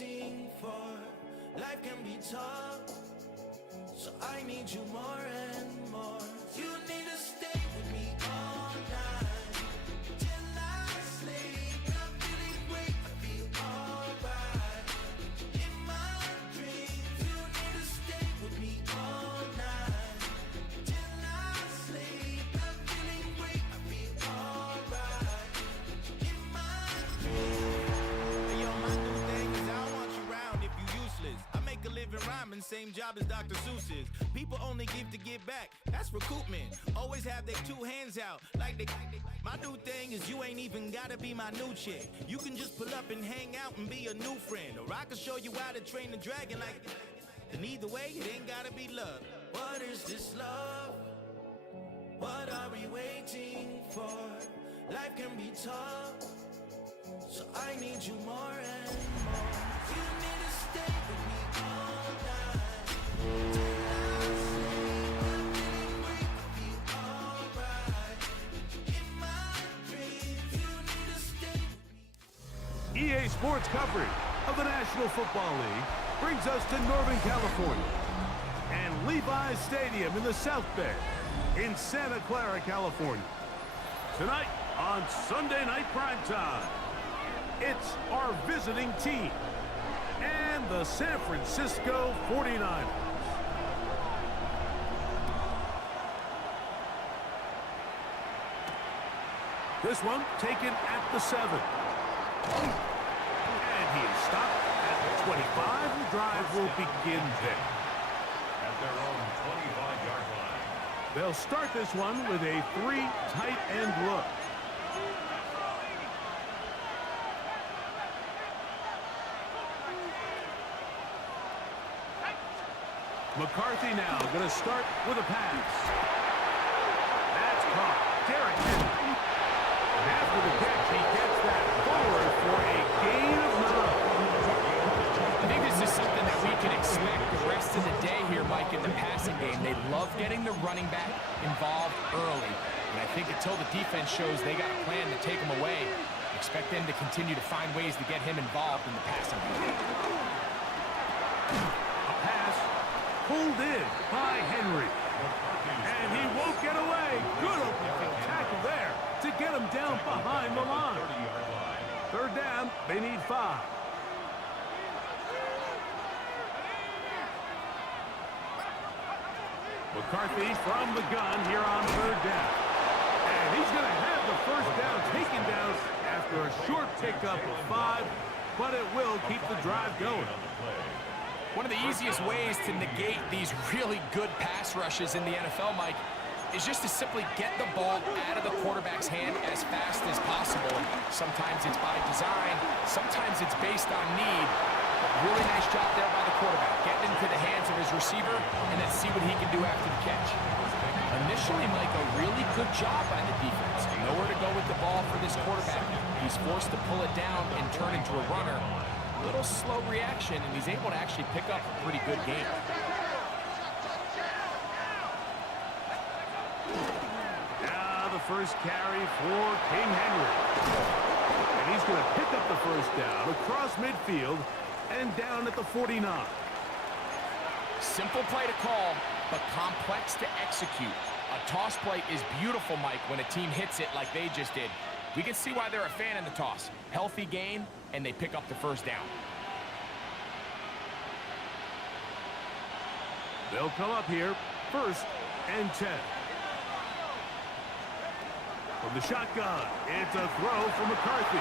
waiting for? Life can be tough, so I need you more and more. You need to stay with me all night till I sleep. I'm feeling great, I feel alright. In my dreams, you need to stay with me all night till I sleep. I'm feeling great, I feel alright. In my dreams. Hey, yo, my new thing is I don't want you around if you useless. I make a living rhyming, same job as Dr. Seuss's. People only give to get back, that's recoupment. Always have their two hands out, like they. My new thing is you ain't even gotta be my new chick. You can just pull up and hang out and be a new friend. Or I can show you how to train the dragon like. And either way, it ain't gotta be love. What is this love? What are we waiting for? Life can be tough, so I need you more and more. You need to stay with me all night till I sleep. I'm feeling great, I feel alright. In my dreams, you need to stay with me. EA Sports coverage of the National Football League brings us to Northern California and Levi's Stadium in the South Bay in Santa Clara, California. Tonight on Sunday Night Primetime, it's our visiting team and the San Francisco 49ers. This one taken at the 7. And he is stopped at the 25. The drive will begin there. At their own 25-yard line. They'll start this one with a 3 tight end look. McCarthy now going to start with a pass. That's caught. Derrick Henry. And after the catch, he gets that forward for a gain of 9. I think this is something that we can expect the rest of the day here, Mike, in the passing game. They love getting the running back involved early. And I think until the defense shows they got a plan to take him away, expect them to continue to find ways to get him involved in the passing game. A pass pulled in by Henry. And he won't get away. Good open field tackle there to get him down behind the line. 30-yard line. Third down, they need 5. McCarthy from the gun here on third down. And he's going to have the first down taken down after a short pickup of 5, but it will keep the drive going. One of the easiest ways to negate these really good pass rushes in the NFL, Mike, is just to simply get the ball out of the quarterback's hand as fast as possible. And sometimes it's by design, sometimes it's based on need. Really nice job there by the quarterback, getting into the hands of his receiver, and then see what he can do after the catch. Initially, Mike, a really good job by the defense. Nowhere to go with the ball for this quarterback. He's forced to pull it down and turn into a runner. A little slow reaction, and he's able to actually pick up a pretty good game. Now the first carry for King Henry. And he's going to pick up the first down across midfield and down at the 49. Simple play to call, but complex to execute. A toss play is beautiful, Mike, when a team hits it like they just did. We can see why they're a fan in the toss. Healthy gain, and they pick up the first down. They'll come up here, 1st and 10. From the shotgun, it's a throw from McCarthy.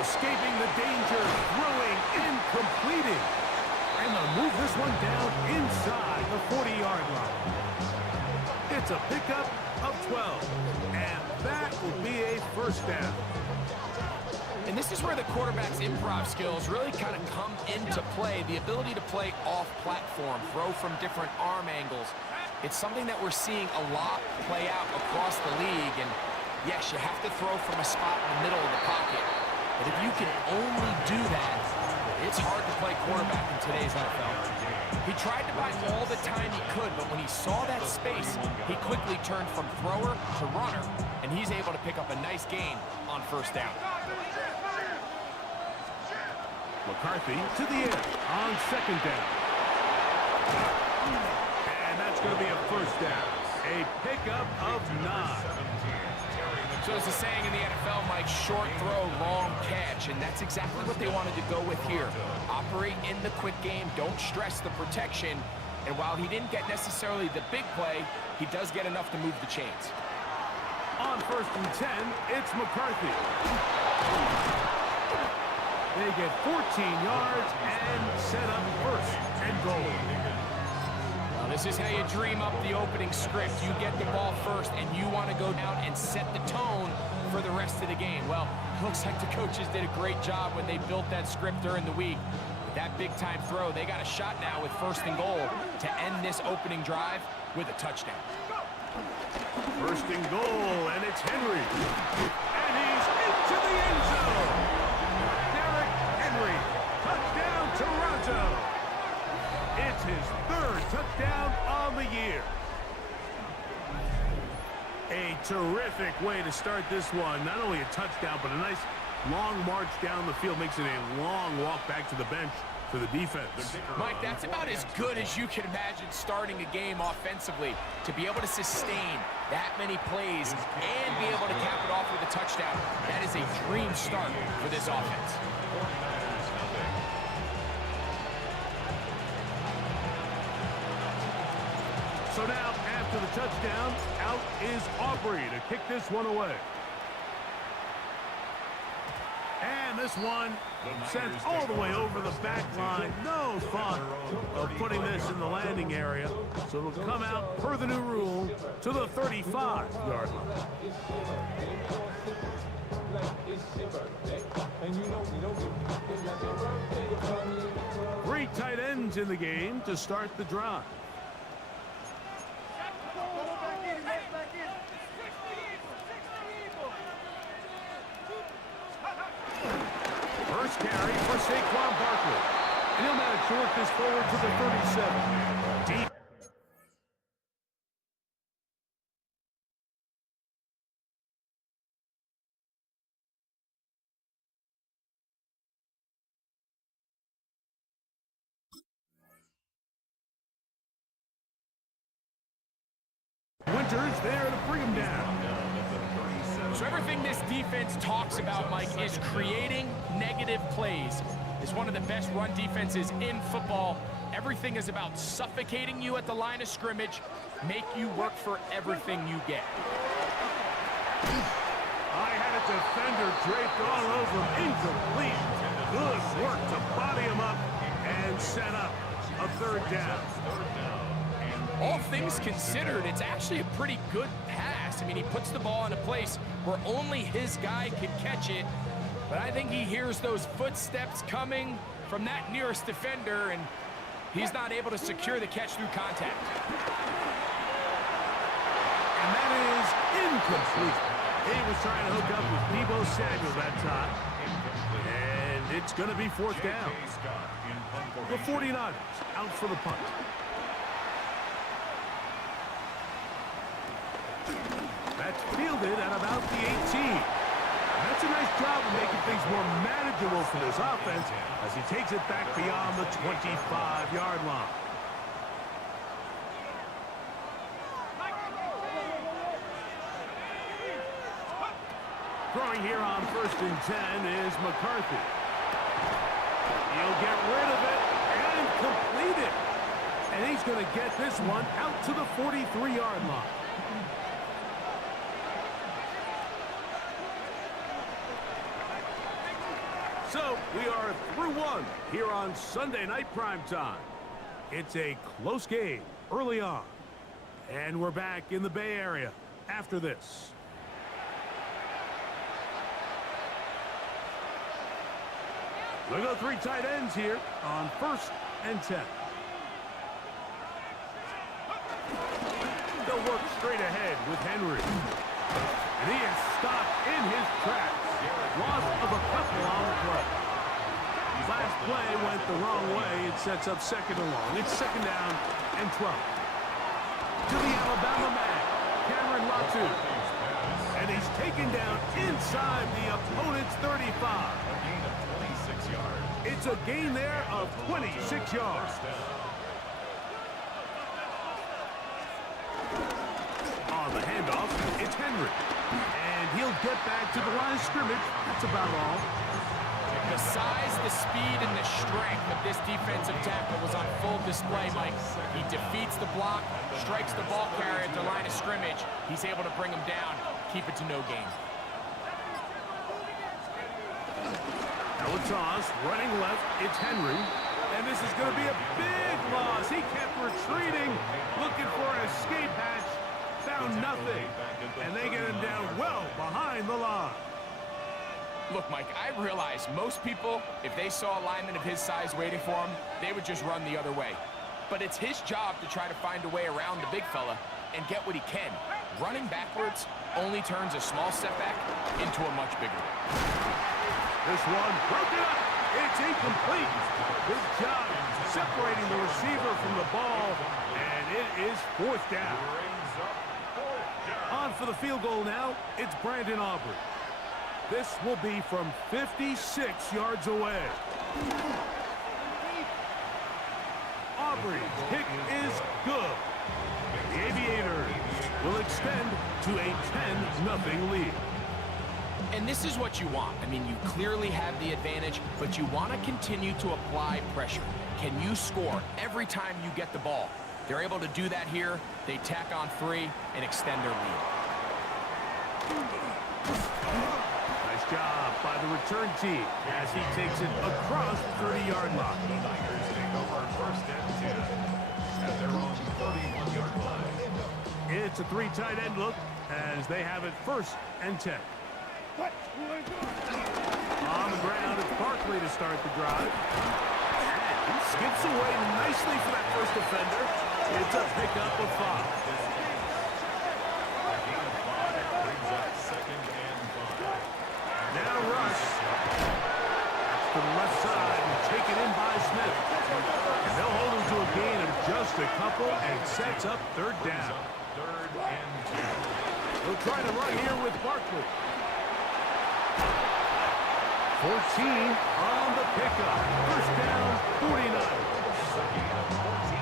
Escaping the danger, throwing, incompleting. And they'll move this one down inside the 40-yard line. It's a pickup of 12, and that will be a first down. And this is where the quarterback's improv skills really kind of come into play. The ability to play off-platform, throw from different arm angles. It's something that we're seeing a lot play out across the league. And yes, you have to throw from a spot in the middle of the pocket. But if you can only do that, it's hard to play quarterback in today's NFL. He tried to buy all the time he could, but when he saw that space, he quickly turned from thrower to runner, and he's able to pick up a nice gain on first down. McCarthy to the air on second down. And that's going to be a first down. A pickup of 9. So there's a saying in the NFL, Mike, short throw, long catch, and that's exactly what they wanted to go with here. Operate in the quick game, don't stress the protection, and while he didn't get necessarily the big play, he does get enough to move the chains. On 1st and 10, it's McCarthy. They get 14 yards and set up 1st and goal. Well, this is how you dream up the opening script. You get the ball first, and you want to go down and set the tone for the rest of the game. Well, looks like the coaches did a great job when they built that script during the week. With that big-time throw, they got a shot now with 1st and goal to end this opening drive with a touchdown. 1st and goal, and it's Henry. And he's into the end zone. Derrick Henry, touchdown Toronto. It's his 3rd touchdown on the year. A terrific way to start this one. Not only a touchdown, but a nice long march down the field. Makes it a long walk back to the bench for the defense. Mike, that's about as good as you can imagine starting a game offensively. To be able to sustain that many plays and be able to cap it off with a touchdown, that is a dream start for this offense. So now, after the touchdown, out is Aubrey to kick this one away. And this one sent all the way over the back line. No thought of putting this in the landing area. So it'll come out, per the new rule, to the 35-yard line. 3 tight ends in the game to start the drive. First carry for Saquon Barkley. And he'll manage to work this forward to the 37. Deep. Winters there to bring him down. So everything this defense talks about, Mike, is creating negative plays. It's one of the best run defenses in football. Everything is about suffocating you at the line of scrimmage, make you work for everything you get. I had a defender draped all over him. Incomplete. Good work to body him up and set up a 3rd down. All things considered, it's actually a pretty good pass. I mean, he puts the ball in a place where only his guy can catch it, but I think he hears those footsteps coming from that nearest defender, and he's not able to secure the catch through contact. And that is incomplete. He was trying to hook up with Deebo Samuel that time. And it's going to be 4th down. The 49ers out for the punt. That's fielded at about the 18. That's a nice job of making things more manageable for this offense as he takes it back beyond the 25-yard line. Throwing here on 1st and 10 is McCarthy. He'll get rid of it and complete it. And he's going to get this one out to the 43-yard line. So we are through one here on Sunday Night Primetime. It's a close game early on. And we're back in the Bay Area after this. We'll go 3 tight ends here on 1st and 10. They'll work straight ahead with Henry. And he is stopped in his tracks. Loss of a couple on the play. Last play went the wrong way. It sets up 2nd and long. It's 2nd down and 12. To the Alabama man, Cameron Latu. And he's taken down inside the opponent's 35. A gain of 26 yards. It's a gain there of 26 yards. First down. On the handoff, it's Henry. And he'll get back to the line of scrimmage. That's about all. The size, the speed, and the strength of this defensive tackle was on full display, Mike. He defeats the block, strikes the ball carrier at the line of scrimmage. He's able to bring him down, keep it to no gain. Now a toss, running left, it's Henry. And this is going to be a big loss. He kept retreating, looking for an escape hatch. Found nothing. And they get him down well behind the line. Look, Mike, I realize most people, if they saw a lineman of his size waiting for him, they would just run the other way. But it's his job to try to find a way around the big fella and get what he can. Running backwards only turns a small setback into a much bigger one. This one broken up. It's incomplete. Good job separating the receiver from the ball. And it is fourth down. On for the field goal now, it's Brandon Aubrey. This will be from 56 yards away. Aubrey's kick is good. The Aviators will extend to a 10-0 lead. And this is what you want. I mean, you clearly have the advantage, but you want to continue to apply pressure. Can you score every time you get the ball? They're able to do that here. They tack on 3 and extend their lead. Nice job by the return team as he takes it across the 30-yard line. The Niners take over first and 10 at their own 31-yard line. It's a 3 tight end look as they have it first and 10. On the ground, it's Barkley to start the drive. And he skips away nicely for that first defender. It's a pickup of 5. Brings up second and 5. Now Rush. That's to the left side and taken in by Smith. And they'll hold him to a gain of just a couple and sets up third down. Third and 2. They'll try to run here with Barkley. 14 on the pickup. First down, 49.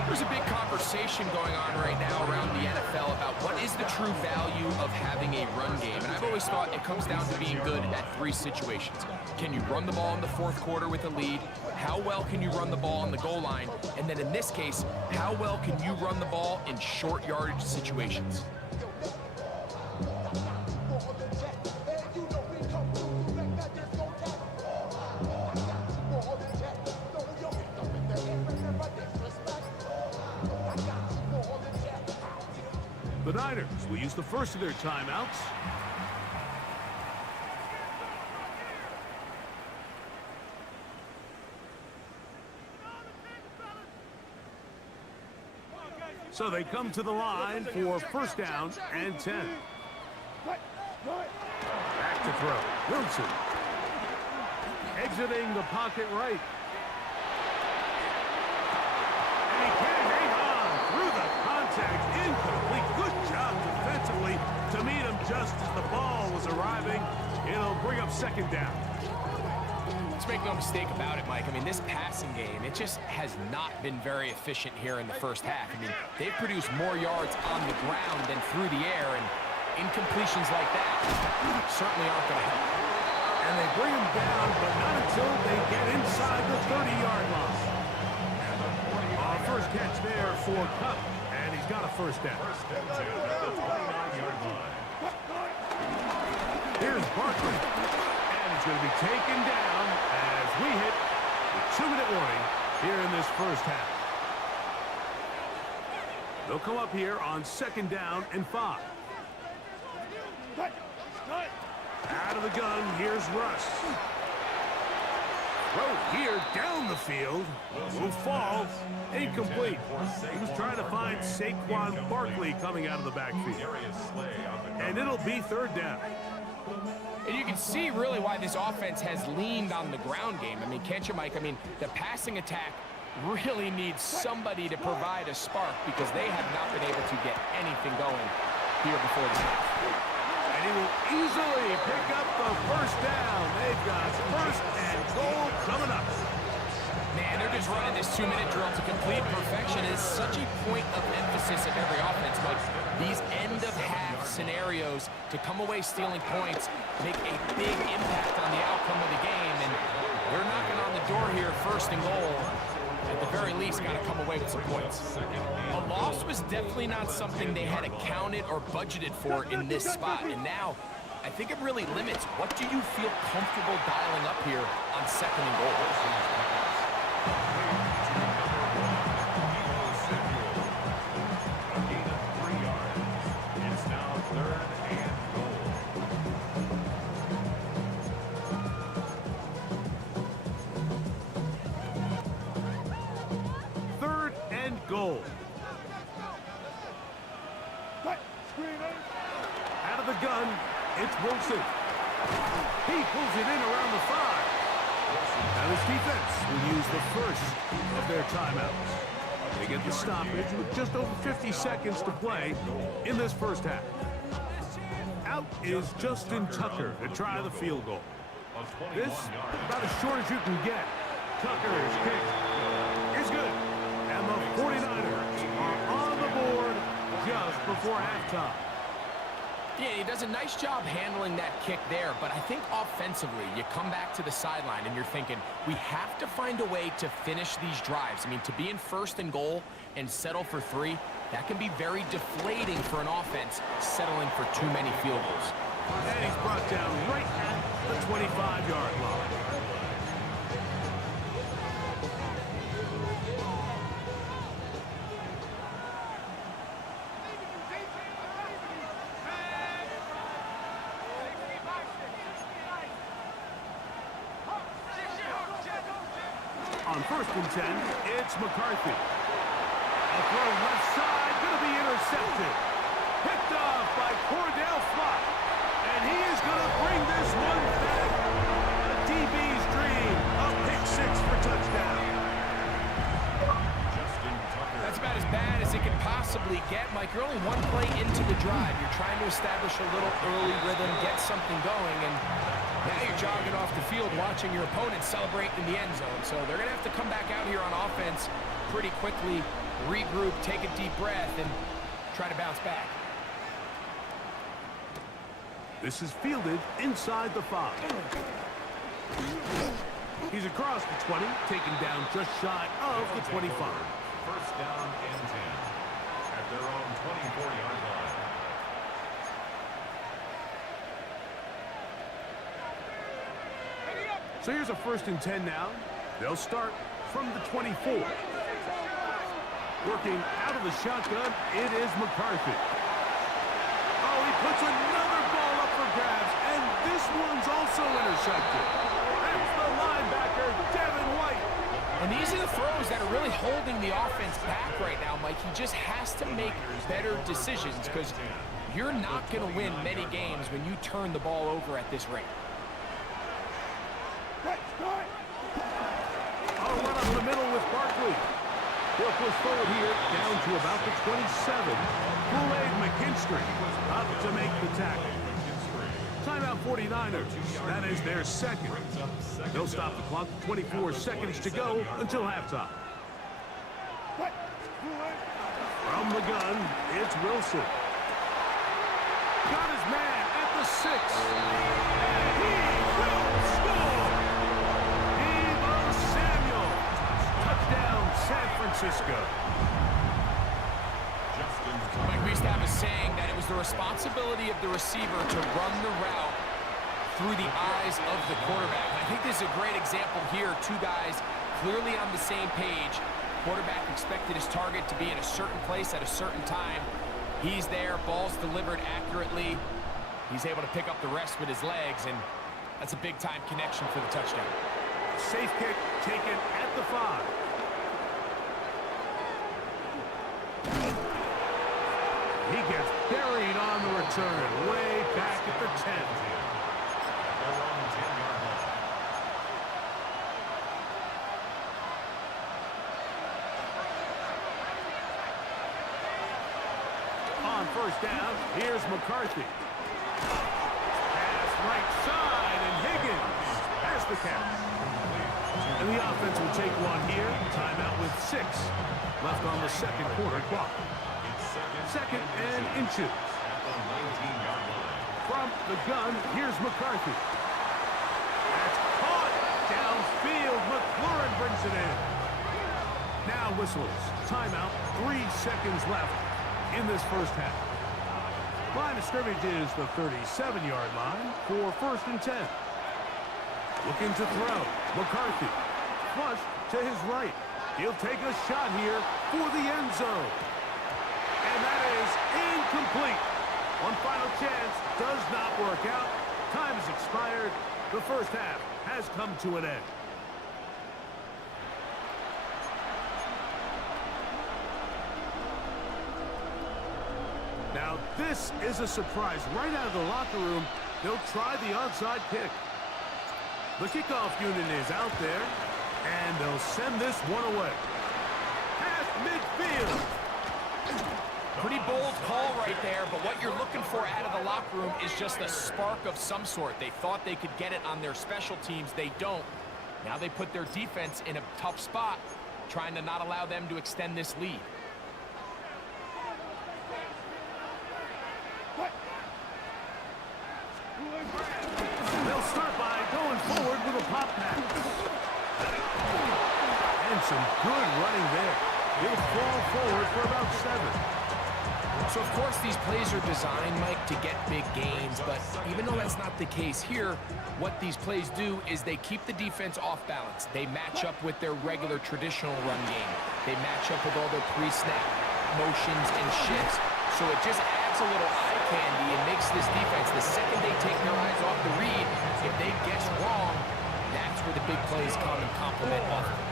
There's a big conversation going on right now around the NFL about what is the true value of having a run game. And I've always thought it comes down to being good at 3 situations. Can you run the ball in the fourth quarter with a lead? How well can you run the ball on the goal line? And then in this case, how well can you run the ball in short yardage situations? The Niners will use the first of their timeouts. So they come to the line for first down and 10. Back to throw. Wilson. Exiting the pocket right. And he can't hang on through the contact. Incomplete. Good job defensively to meet him just as the ball was arriving. It'll bring up second down. Let's make no mistake about it, Mike. I mean, this passing game, it just has not been very efficient here in the first half. I mean, they've produced more yards on the ground than through the air, and incompletions like that certainly aren't going to help. And they bring him down, but not until they get inside the 30-yard line. First catch there for Kupp, and he's got a first down. First and 10 at the 29-yard line. Here's Barkley, and he's going to be taken down as we hit the 2-minute warning here in this first half. They'll come up here on second down and 5. Out of the gun, here's Russ. Throw here down the field. Will fall. Incomplete. He was trying to find Saquon Barkley coming out of the backfield. And it'll be third down. And you can see really why this offense has leaned on the ground game. I mean, can't you, Mike? I mean, the passing attack really needs somebody to provide a spark because they have not been able to get anything going here before the half. And And he will easily pick up the first down. They've got first and goal coming up. Man, they're just running this 2-minute drill to complete perfection. It is such a point of emphasis of every offense, Mike. These end-of-half scenarios to come away stealing points make a big impact on the outcome of the game, and they're knocking on the door here, first and goal. At the very least, got to come away with some points. A loss was definitely not something they had accounted or budgeted for in this spot, and now I think it really limits what do you feel comfortable dialing up here on second and goal. It's now 3rd and goal. Third and goal. Out of the gun, it's Wilson. He pulls it in around the 5. Now this defense will use the first of their timeouts. They get the stoppage with just over 50 seconds to play in this first half. Out is Justin Tucker to try the field goal. This, about as short as you can get. Tucker's kick is good. And the 49ers are on the board just before halftime. Yeah, he does a nice job handling that kick there, but I think offensively, you come back to the sideline and you're thinking, we have to find a way to finish these drives. I mean, to be in first and goal and settle for 3, that can be very deflating for an offense settling for too many field goals. And he's brought down right at the 25-yard line. On 1st and 10, it's McCarthy. A throw left side, going to be intercepted. Picked off by Cordell Flott. And he is going to bring this one back. A DB's dream. A pick 6 for touchdown. That's about as bad as it can possibly get, Mike. You're only one play into the drive. You're trying to establish a little early rhythm, get something going, and now you're jogging off the field watching your opponent celebrate in the end zone. So they're going to have to come back out here on offense pretty quickly, regroup, take a deep breath, and try to bounce back. This is fielded inside the 5. He's across the 20, taken down just shy of the 25. First down and 10 at their own 24-yard line. So here's a 1st and 10 now. They'll start from the 24. Working out of the shotgun, it is McCarthy. Oh, he puts another ball up for grabs, and this one's also intercepted. That's the linebacker, Devin White. And these are the throws that are really holding the offense back right now, Mike. He just has to make better decisions because you're not going to win many games when you turn the ball over at this rate. I'll run up the middle with Barkley. He'll push forward here down to about the 27. Kool-Aid McKinstry up to make the tackle. Timeout 49ers. That is their second. They'll stop the clock. 24 seconds to go until halftime. From the gun, it's Wilson. Got his man at the 6. And he will score! Deebo Samuel. Touchdown, San Francisco. Mike, we used to have a saying that it was the responsibility of the receiver to run the route through the eyes of the quarterback. And I think this is a great example here. 2 guys clearly on the same page. Quarterback expected his target to be in a certain place at a certain time. He's there, ball's delivered accurately. He's able to pick up the rest with his legs, and that's a big-time connection for the touchdown. Safe kick taken at the 5. He gets buried on the return, way back at the 10. Their own 10-yard line. On first down, here's McCarthy. right side, and Higgins has the catch. And the offense will take one here. Timeout with 6 left on the second quarter clock. Second and inches. From the gun, here's McCarthy. That's caught downfield. McLaurin brings it in. Now whistles. Timeout. 3 seconds left in this first half. Line of scrimmage is the 37-yard line for 1st and 10. Looking to throw. McCarthy. Flush to his right. He'll take a shot here for the end zone. And that is incomplete. One final chance does not work out. Time has expired. The first half has come to an end. Now, this is a surprise. Right out of the locker room, they'll try the onside kick. The kickoff unit is out there, and they'll send this one away. Past midfield. Pretty bold call right there, but what you're looking for out of the locker room is just a spark of some sort. They thought they could get it on their special teams. They don't. Now they put their defense in a tough spot, trying to not allow them to extend this lead. They'll start by going forward with a pop pass. And some good running there. He'll fall forward for about 7. So, of course, these plays are designed, Mike, to get big gains, but even though that's not the case here, what these plays do is they keep the defense off balance. They match up with their regular traditional run game. They match up with all their pre-snap motions and shifts. So it just adds a little eye candy and makes this defense, the second they take their eyes off the read, if they guess wrong, that's where the big plays come and complement offense.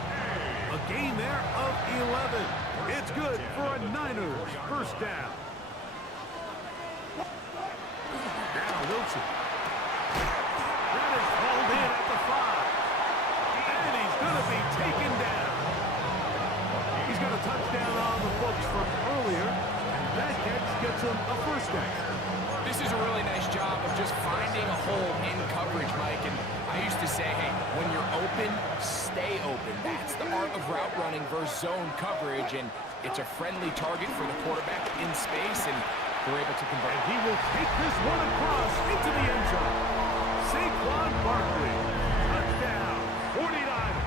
A gain there of 11. It's good for a Niners first down. Now Wilson. That is hauled in at the 5. And he's going to be taken down. He's got a touchdown on the books from earlier. And that catch gets him a first down. This is a really nice job of just finding a hole in coverage, Mike. And I used to say, hey, when you're open, stay open. That's the art of route running versus zone coverage. And it's a friendly target for the quarterback in space, and they're able to convert. And he will take this one across into the end zone. Saquon Barkley. Touchdown, 49ers.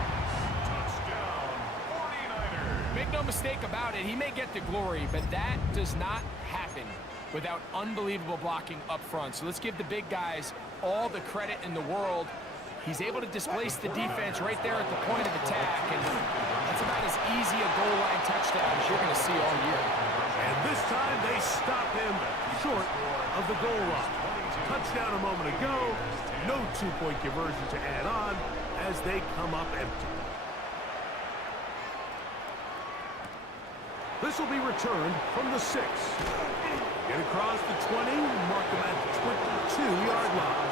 Touchdown, 49ers. Make no mistake about it, he may get the glory, but that does not happen without unbelievable blocking up front. So let's give the big guys all the credit in the world. He's able to displace the defense right there at the point of attack, and that's about as easy a goal line touchdown as you're going to see all year. And this time they stop him short of the goal line. Touchdown a moment ago. No two-point conversion to add on as they come up empty. This will be returned from the 6. Get across the 20, mark them at the 22-yard line.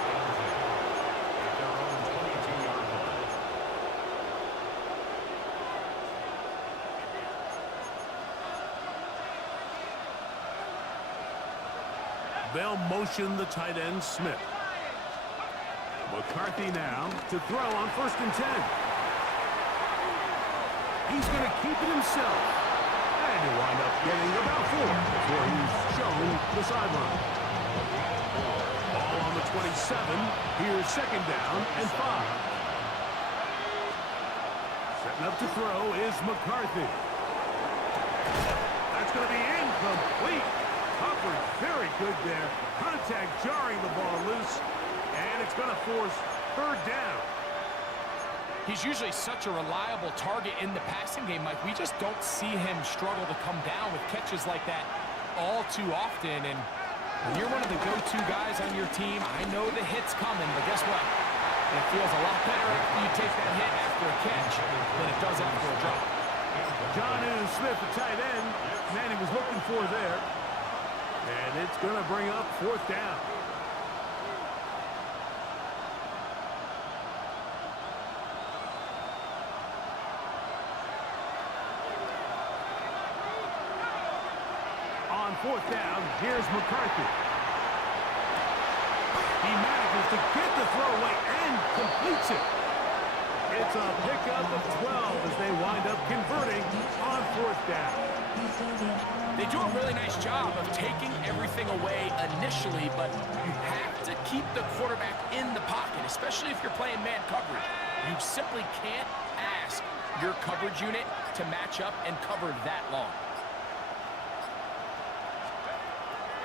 They'll motion the tight end, Smith. McCarthy now to throw on 1st and 10. He's going to keep it himself. And he'll wind up getting about 4 before he's shown the sideline. Ball on the 27. Here's 2nd down and 5. Setting up to throw is McCarthy. That's going to be incomplete. Coverage very good there. Contact jarring the ball loose. And it's going to force 3rd down. He's usually such a reliable target in the passing game, Mike. We just don't see him struggle to come down with catches like that all too often. And when you're one of the go-to guys on your team, I know the hit's coming, but guess what? It feels a lot better after you take that hit after a catch than it does after a drop. Jonnu Smith, the tight end, man he was looking for there. And it's going to bring up 4th down. On 4th down, here's McCarthy. He managed manages to get the throwaway and completes it. It's a pickup of 12 as they wind up converting on 4th down. They do a really nice job of taking everything away initially, but you have to keep the quarterback in the pocket, especially if you're playing man coverage. You simply can't ask your coverage unit to match up and cover that long.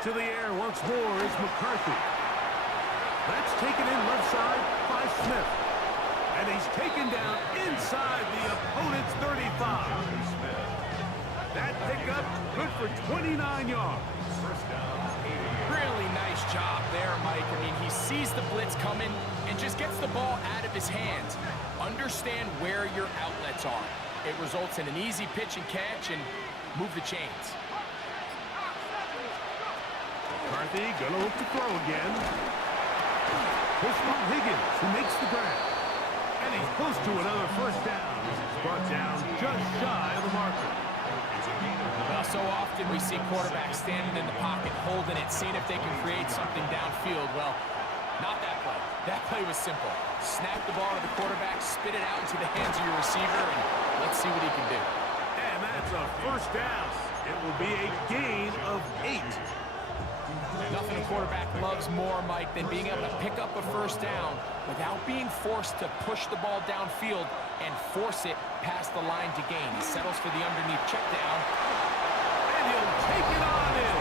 To the air once more is McCarthy. That's taken in left side by Smith. And he's taken down inside the opponent's 35. That pickup good for 29 yards. Really nice job there, Mike. I mean, he sees the blitz coming and just gets the ball out of his hands. Understand where your outlets are. It results in an easy pitch and catch and move the chains. McCarthy gonna look to throw again. Push from Higgins, who makes the grab. And he's close to another 1st down. He's brought down just shy of the marker. Well, so often we see quarterbacks standing in the pocket, holding it, seeing if they can create something downfield. Well, not that play. That play was simple. Snap the ball to the quarterback, spit it out into the hands of your receiver, and let's see what he can do. And that's a 1st down. It will be a gain of 8. Nothing a quarterback loves more, Mike, than being able to pick up a 1st down without being forced to push the ball downfield and force it past the line to gain. He settles for the underneath check down. And he'll take it on in.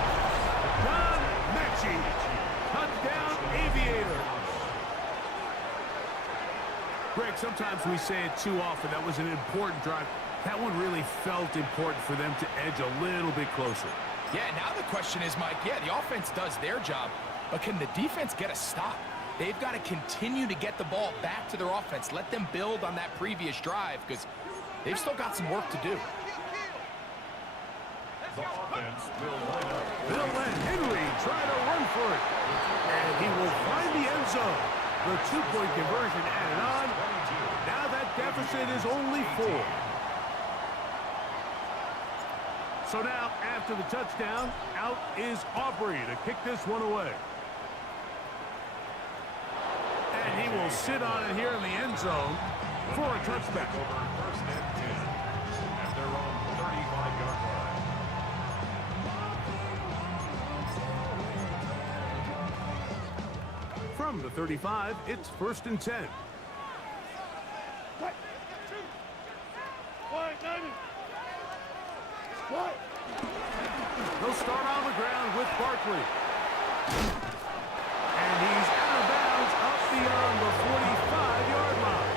John Mechie. Touchdown, Aviators. Greg, sometimes we say it too often. That was an important drive. That one really felt important for them to edge a little bit closer. Yeah, now the question is, Mike, yeah, the offense does their job, but can the defense get a stop? They've got to continue to get the ball back to their offense. Let them build on that previous drive because they've still got some work to do. The offense will line up. They'll let Henry try to run for it. And he will find the end zone. The 2-point conversion added on. Now that deficit is only 4. So now, after the touchdown, out is Aubrey to kick this one away. And he will sit on it here in the end zone for a touchback. Over 1st and 10 at their own 35-yard line. From the 35, it's 1st and 10. They'll start on the ground with Barkley. And he's out of bounds up beyond the 45-yard line.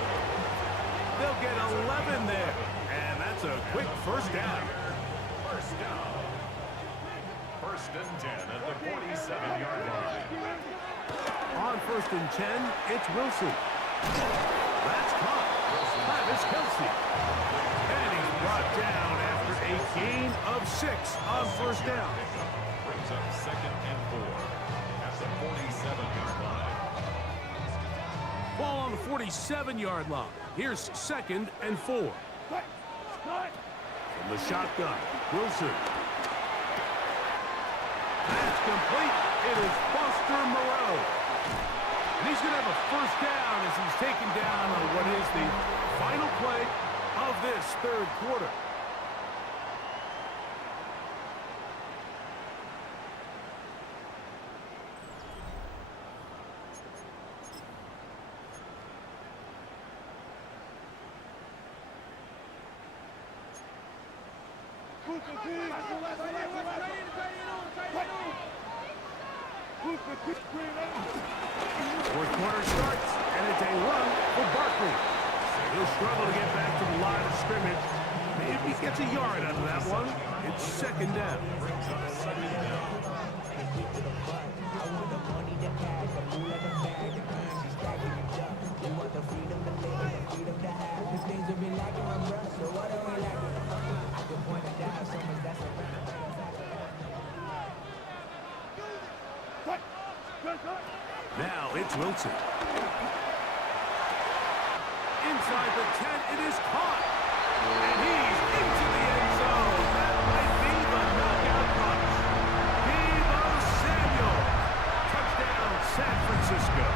They'll get 11 there. And that's a quick 1st down. 1st down. 1st and 10 at the 47-yard line. On 1st and 10, it's Wilson. That's caught. Travis Kelce. And he's brought down after a gain of 6 on 1st down. Brings up 2nd and 4 at the 47-yard line. Ball on the 47-yard line. Here's 2nd and 4. From the shotgun, Wilson. That's complete. It is Foster Moreau. And he's going to have a 1st down as he's taken down on what is the final play of this 3rd quarter. Fourth quarter starts, and it's a run for Barkley. He'll struggle to get back to the line of scrimmage. Maybe he gets a yard out of that one. It's 2nd down. Now it's Wilson. Inside the 10, it is caught. And he's into the end zone. That might be the knockout punch. Deebo Samuel. Touchdown, San Francisco.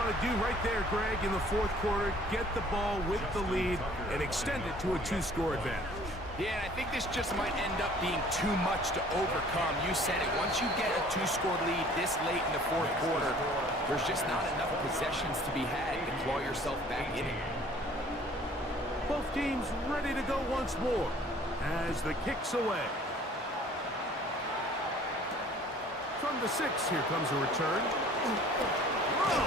want to do right there, Greg, in the fourth quarter. Get the ball with the lead and extend it to a 2-score advantage. Yeah, and I think this just might end up being too much to overcome. You said it. Once you get a 2-score lead this late in the fourth quarter, there's just not enough possessions to be had to claw yourself back in it. Both teams ready to go once more as the kick's away. From the 6, here comes a return. Whoa!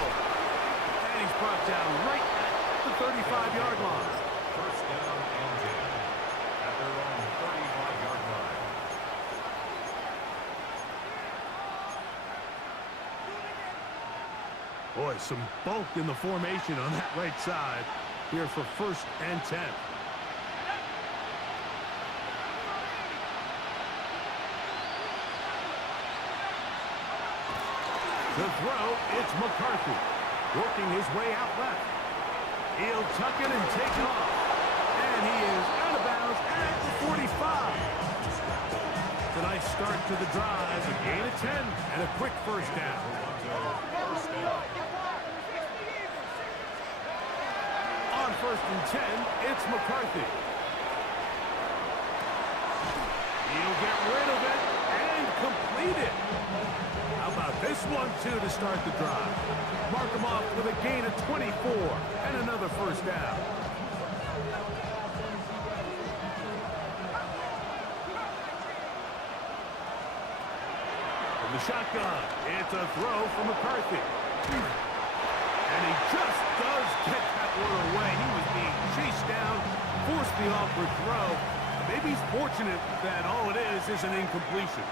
And he's brought down right at the 35-yard line. First down and 10 at their own 35-yard line. Boy, some bulk in the formation on that right side here for first and 10. The throw, it's McCarthy, working his way out left. He'll tuck it and take it off. And he is out of bounds at the 45. It's a nice start to the drive, a gain of 10, and a quick first down. On first and 10, it's McCarthy. He'll get rid of it and complete it. How about this one, too, to start the drive? Mark him off with a gain of 24 and another first down. From the shotgun, it's a throw from McCarthy. And he just does get that one away. He was being chased down, forced the awkward throw. Maybe he's fortunate that all it is an incompletion.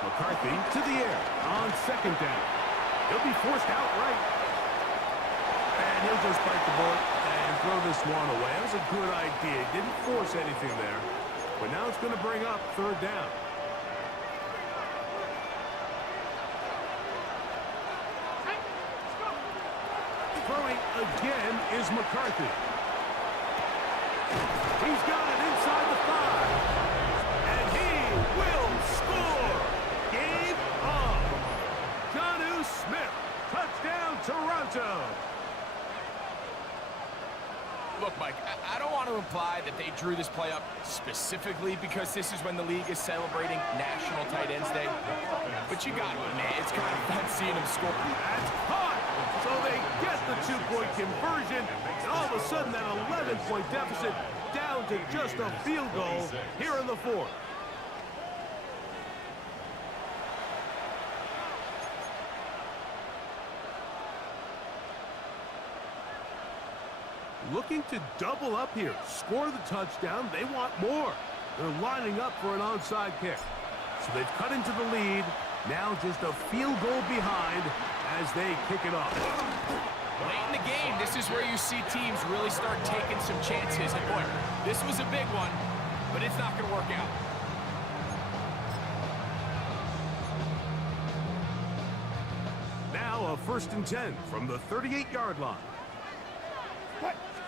McCarthy to the air on second down. He'll be forced outright. And he'll just bite the bullet and throw this one away. That was a good idea. Didn't force anything there. But now it's going to bring up third down. Throwing again is McCarthy. He's got it inside the 5. And he will score. Game on. Jonnu Smith. Touchdown, Toronto. Look, Mike, I don't want to imply that they drew this play up specifically because this is when the league is celebrating National Tight Ends Day. But you got to admit, it's kind of fun seeing them score. That's caught. So they get the 2-point conversion. And all of a sudden, that 11-point deficit down to just a field goal here in the fourth. Looking to double up here, score the touchdown. They want more. They're lining up for an onside kick. So they've cut into the lead. Now just a field goal behind as they kick it off. Late in the game, this is where you see teams really start taking some chances. And boy, this was a big one, but it's not going to work out. Now a first and 10 from the 38-yard line.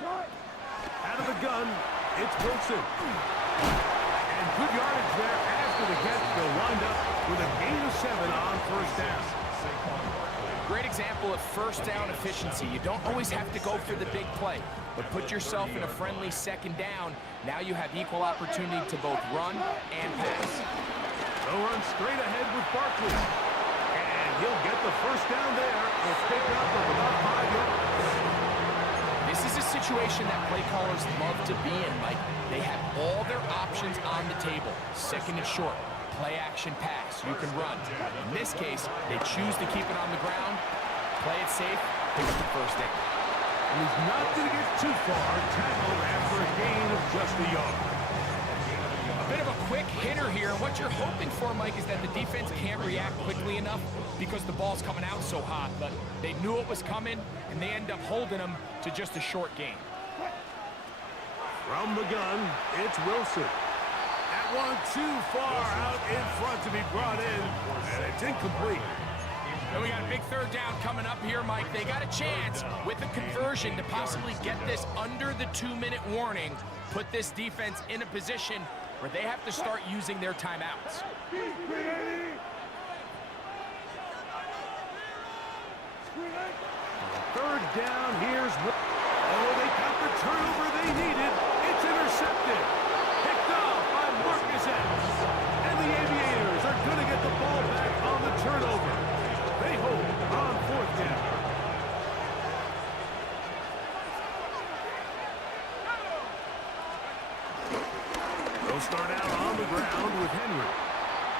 Out of the gun, it's Wilson. And good yardage there after the catch. They'll wind up with a gain of 7 on first down. Great example of first down efficiency. You don't always have to go for the big play, but put yourself in a friendly second down. Now you have equal opportunity to both run and pass. They'll run straight ahead with Barkley. And he'll get the first down there. A pick up of about 5 yards. This is a situation that play callers love to be in, Mike. They have all their options on the table. Second and short, play action pass, you can run. In this case, they choose to keep it on the ground, play it safe, pick up the first down. And he's not going to get too far, tackled after a gain of just a yard. A bit of a quick hitter here. What you're hoping for, Mike, is that the defense can't react quickly enough because the ball's coming out so hot, but they knew it was coming, and they end up holding them to just a short gain. From the gun, it's Wilson. That one too far out in front to be brought in, and it's incomplete. And we got a big third down coming up here, Mike. They got a chance with the conversion to possibly get this under the 2-minute warning, put this defense in a position where they have to start using their timeouts. Third down, here's... Oh, they got the turnover they needed. It's intercepted. Picked off by Marcus Epps. And the Aviators are going to get the ball back on the turnover. They hold on fourth down. They'll start out on the ground with Henry.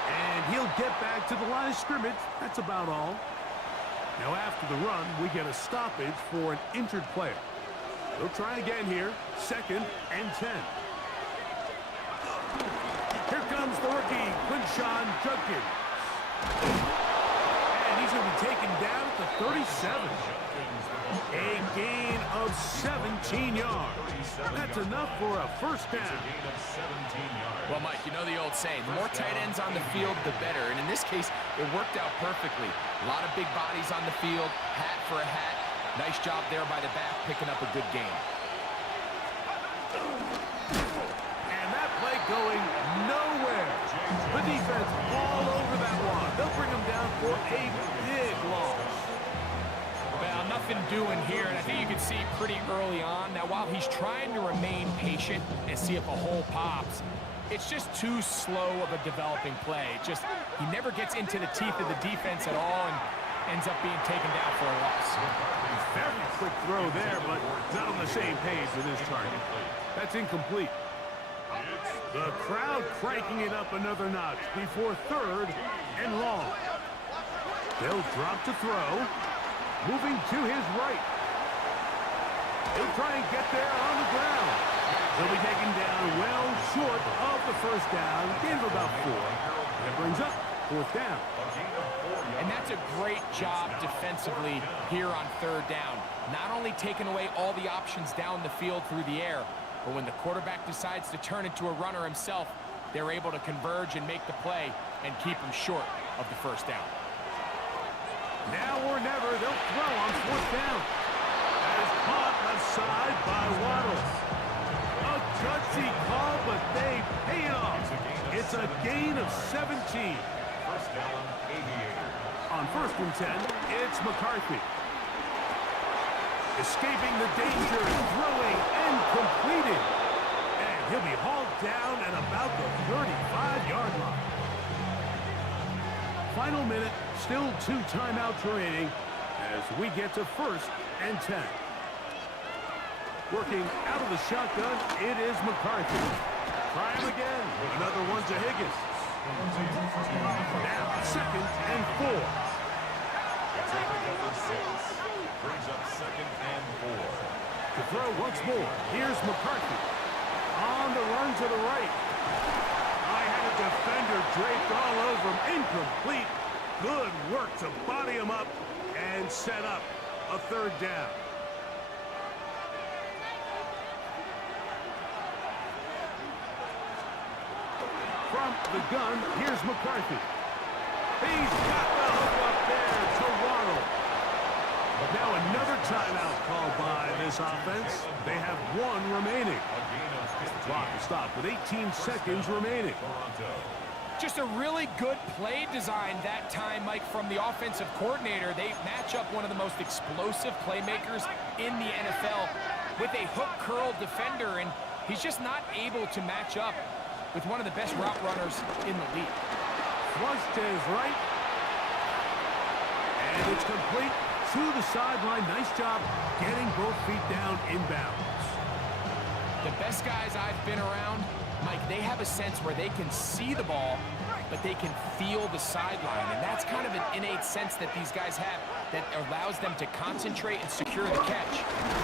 And he'll get back to the line of scrimmage. That's about all. Now after the run, we get a stoppage for an injured player. They'll try again here. 2nd and 10. Here comes the rookie, Quinshon Judkins. And he's going to be taken down at the 37. A gain of 17 yards. That's enough for a first down. Well, Mike, you know the old saying, the more tight ends on the field, the better. And in this case, it worked out perfectly. A lot of big bodies on the field, hat for a hat. Nice job there by the back, picking up a good gain. And that play going nowhere. The defense all over that one. They'll bring him down for a big loss. Well, nothing doing here, and I think you can see pretty early on. Now, while he's trying to remain patient and see if a hole pops, it's just too slow of a developing play. He never gets into the teeth of the defense at all and ends up being taken down for a loss. Very quick throw there, but not on the same page with his target. That's incomplete. The crowd cranking it up another notch before 3rd and long. They'll drop to throw. Moving to his right. He'll try and get there on the ground. He'll be taken down well short of the first down. Gain of about 4. That brings up 4th down. And that's a great job defensively here on 3rd down. Not only taking away all the options down the field through the air, but when the quarterback decides to turn into a runner himself, they're able to converge and make the play and keep him short of the first down. Now or never, they'll throw on 4th down. That is caught left side by Waddle. A gutsy call, but they pay it off. It's a gain of 17. First down, Aviators. On 1st and 10, it's McCarthy. Escaping the danger, throwing, and completing. And he'll be hauled down at about the 35-yard line. Final minute, still 2 timeouts remaining as we get to 1st and 10. Working out of the shotgun, it is McCarthy. Try him again. Another one to Higgins. Now 2nd and 4. Brings up 2nd and 4. To throw once more, here's McCarthy. On the run to the right. I had a defender draped all over him. Incomplete. Good work to body him up and set up a 3rd down. From the gun, here's McCarthy. He's got the hook up there to Waddle. But now another timeout called by this offense. They have 1 remaining. Clock is stopped with 18 seconds remaining. Just a really good play design that time, Mike, from the offensive coordinator. They match up one of the most explosive playmakers in the NFL with a hook curl defender, and he's just not able to match up with one of the best route runners in the league. Flush to his right. And it's complete to the sideline. Nice job getting both feet down inbounds. The best guys I've been around, Mike, they have a sense where they can see the ball, but they can feel the sideline. And that's kind of an innate sense that these guys have that allows them to concentrate and secure the catch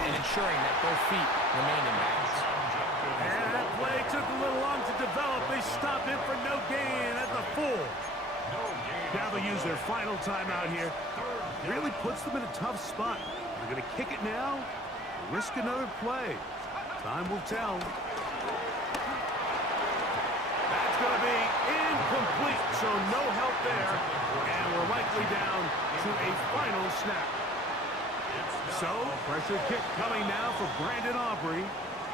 and ensuring that both feet remain in bounds. And that play took a little long to develop. They stopped it for no gain at the 4. Now they'll use their final timeout here. Really puts them in a tough spot. They're going to kick it now, risk another play. Time will tell. That's going to be incomplete, so no help there. And we're likely down to a final snap. So, pressure kick coming now for Brandon Aubrey.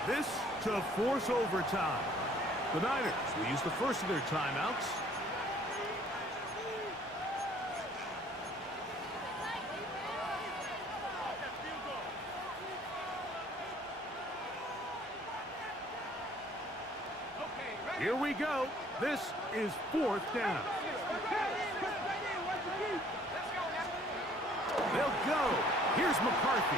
This to force overtime. The Niners will use the first of their timeouts. Here we go. This is 4th down. They'll go. Here's McCarthy.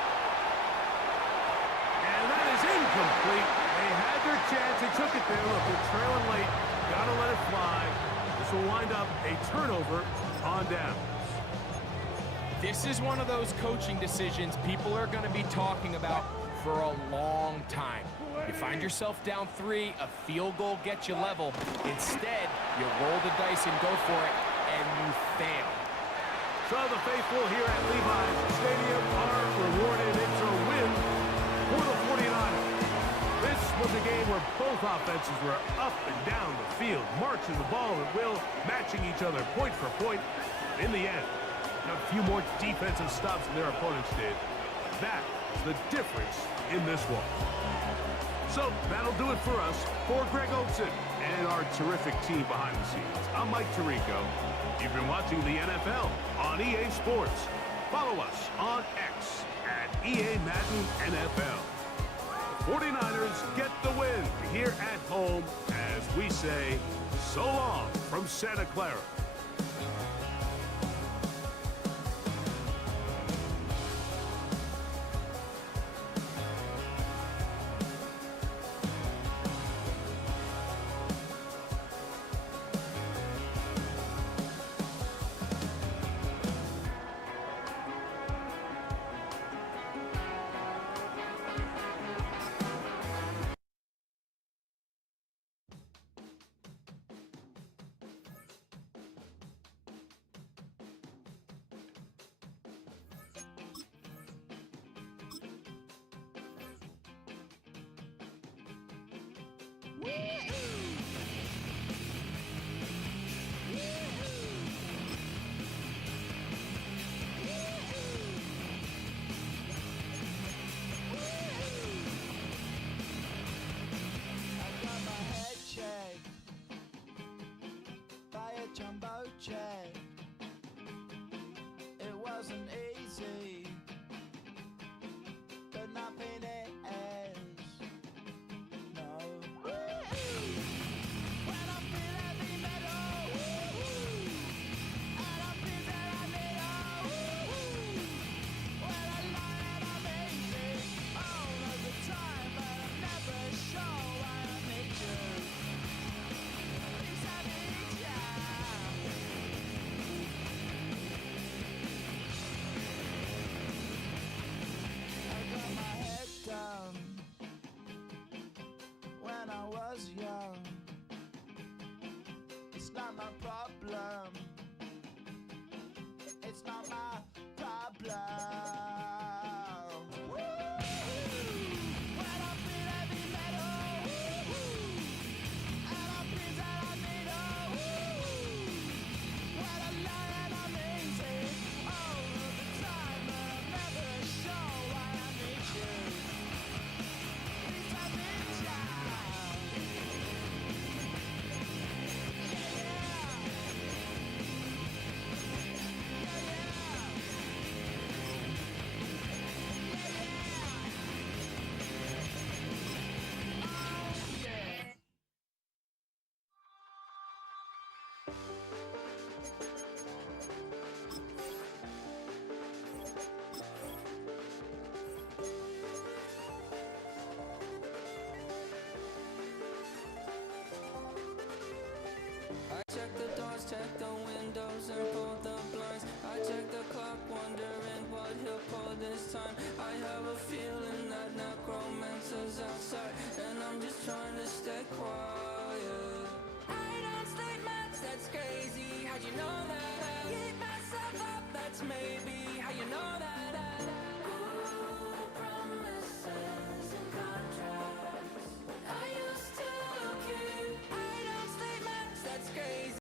And that is incomplete. They had their chance. They took it there. Look, they're trailing late. Got to let it fly. This will wind up a turnover on downs. This is one of those coaching decisions people are going to be talking about for a long time. You find yourself down 3, a field goal gets you level. Instead, you roll the dice and go for it, and you fail. So the faithful here at Levi's Stadium are rewarded. It's a win for the 49ers. This was a game where both offenses were up and down the field, marching the ball at will, matching each other point for point. In the end, a few more defensive stops than their opponents did. That is the difference in this one. So that'll do it for us. For Greg Olsen and our terrific team behind the scenes, I'm Mike Tirico. You've been watching the NFL on EA Sports. Follow us on X at EA Madden NFL. The 49ers get the win here at home as we say so long from Santa Clara. Jumbo jet. It wasn't easy, but nothing is. No. When I feel heavy metal, and I feel that I need when I lie and I'm easy all of the time, but I'm never sure why I need you. Please I need ya. When I was young, it's not my problem. It's not my problem. When I feel heavy metal, and I feel that I need when I lie and I'm easy all of the time, but I'm never sure why I need you. Please I need ya. I check the doors, check the windows, and pull the blinds. I check the clock, wondering what he'll pull this time. I have a feeling that necromancer's outside, and I'm just trying to stay quiet. I don't sleep much, that's crazy. How'd you know that? Keep myself up, that's maybe how you know that.